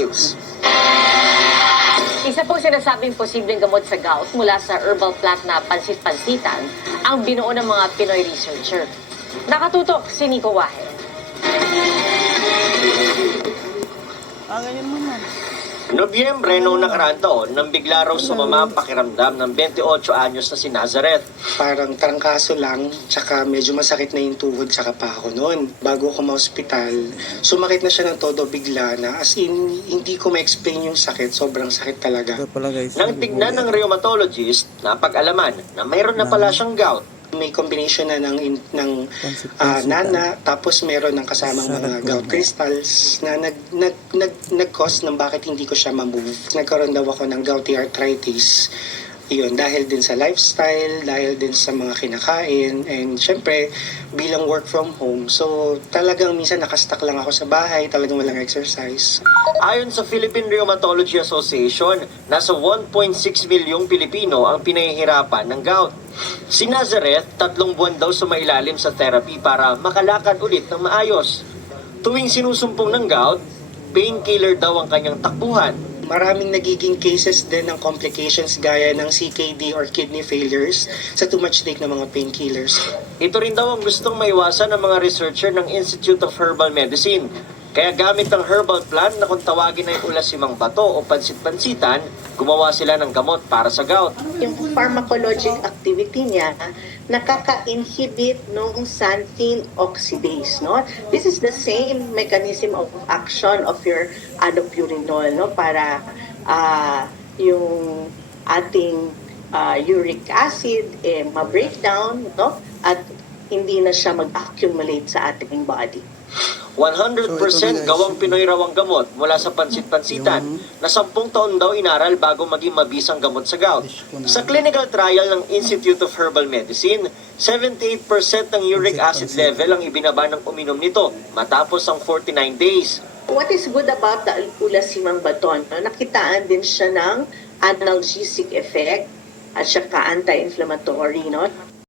News. Isa pong sinasabing posibleng gamot sa gout mula sa herbal plant na pansit-pansitan ang binuo ng mga Pinoy researcher. Nakatutok si Nico Wahe. Ganyan mo man. Nobyembre noong nakaraang taon nang bigla raw sumama ang pakiramdam ng 28 anyos na si Nazareth. Parang trangkaso lang, tsaka medyo masakit na yung tuhod tsaka pa ako noon. Bago ako ma-hospital, sumakit na siya ng todo bigla na. As in, hindi ko ma-explain yung sakit. Sobrang sakit talaga. Ito pala guys. Nang tignan ng rheumatologist, napag-alaman na mayroon na pala siyang gout. May combination na ng Pansit-pansitan. nana, tapos meron ng kasamang mga gout crystals na nag-cause ng bakit hindi ko siya ma-move. Nagkaroon daw ako ng gouty arthritis. Yun, dahil din sa lifestyle, dahil din sa mga kinakain, and syempre, bilang work from home, so talagang minsan nakastuck lang ako sa bahay, talagang walang exercise. Ayon sa Philippine Rheumatology Association, nasa 1.6 milyong Pilipino ang pinahihirapan ng gout. Si Nazareth, 3 buwan daw sumailalim sa therapy para makalakad ulit ng maayos. Tuwing sinusumpong ng gout, painkiller daw ang kanyang takbuhan. Maraming nagiging cases din ng complications gaya ng CKD or kidney failures sa too much take ng mga painkillers. Ito rin daw ang gustong maiwasan ng mga researcher ng Institute of Herbal Medicine. Kaya gamit ang herbal plant na kung tawagin ay ulasimang bato o pansit-pansitan, gumawa sila ng gamot para sa gout. Yung pharmacologic activity niya nakaka-inhibit ng xanthine oxidase, no? This is the same mechanism of action of your allopurinol, no? Para yung ating uric acid ma-breakdown, no? At hindi na siya mag-accumulate sa ating body. 100% gawang Pinoy raw ang gamot mula sa pansit-pansitan na 10 taon daw inaral bago maging mabisang gamot sa gout. Sa clinical trial ng Institute of Herbal Medicine, 78% ng uric acid level ang ibinaba ng uminom nito matapos ang 49 days. What is good about the ulasimang baton? No? Nakitaan din siya ng analgesic effect at saka anti-inflammatory, no?